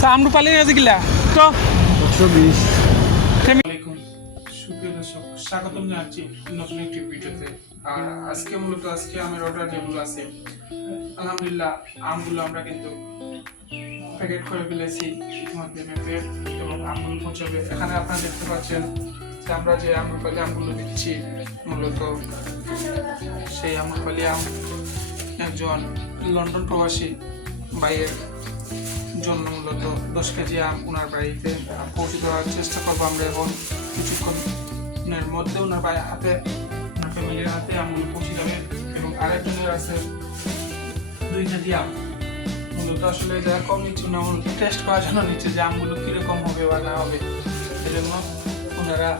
আমরুপালি আছে কিলা তো 120। আসসালামাইকুম সুপ্রিয় দর্শক, স্বাগতম জানাচ্ছি নতুন একটি ভিডিওতে। আর আজকে আমের অর্ডার যেগুলো আছে, আলহামদুলিল্লাহ আমগুলো আমরা কিন্তু প্যাকেট করে ফেলেছি ইতিমধ্যে মেপে, এবং আমগুলো পৌঁছাবে। এখানে আপনারা দেখতে পাচ্ছেন যে আমরা যে আমরুপালি আমগুলো দিচ্ছি, মূলত সেই আমরুপালি আম একজন লন্ডন প্রবাসী ভাইয়ের জন্য মূলত 10 কেজি আম ওনার বাড়িতে পৌঁছে দেওয়ার চেষ্টা করবো আমরা এখন কিছুক্ষণের মধ্যে। ওনার বাড়ির হাতে, ওনার ফ্যামিলির হাতে আমগুলো পৌঁছে যাবে। এবং আরেকজনের আছে 2 কেজি আম, মূলত আসলে যারা কম নিচ্ছে না, মূলত টেস্ট করার জন্য নিচ্ছে যে আমগুলো কীরকম হবে বা না হবে। এই জন্য ওনারা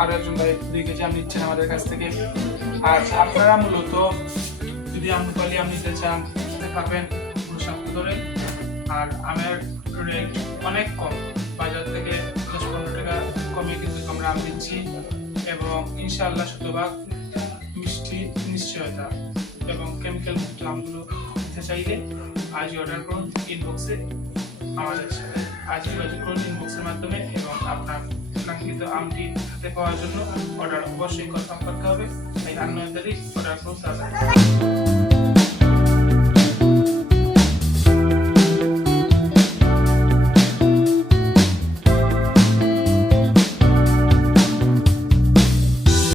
আরও একজন ভাই 2 কেজি আম নিচ্ছেন আমাদের কাছ থেকে। আর আপনারা মূলত যদি আমরুপালি আম নিতে চান নিতে পারবেন কোনো সপ্তাহ ধরে। আর আমের রেট অনেক কম, বাজার থেকে 10-15 টাকা কমে কিন্তু আমরা আম দিচ্ছি, এবং ইনশাআল্লাহ শতভাগ মিষ্টি নিশ্চয়তা এবং কেমিক্যাল মুক্ত আমগুলো নিতে চাইলে আজই অর্ডার করুন ইনবক্সে আমাদের সাথে, আজই যোগাযোগ করুন ইনবক্সের মাধ্যমে। এবং আপনার কাঙ্ক্ষিত আমটি হাতে পাওয়ার জন্য অর্ডার অবশ্যই কনফার্ম করতে হবে। তাই 9 তারিখ অর্ডার করুন তাড়াতাড়ি।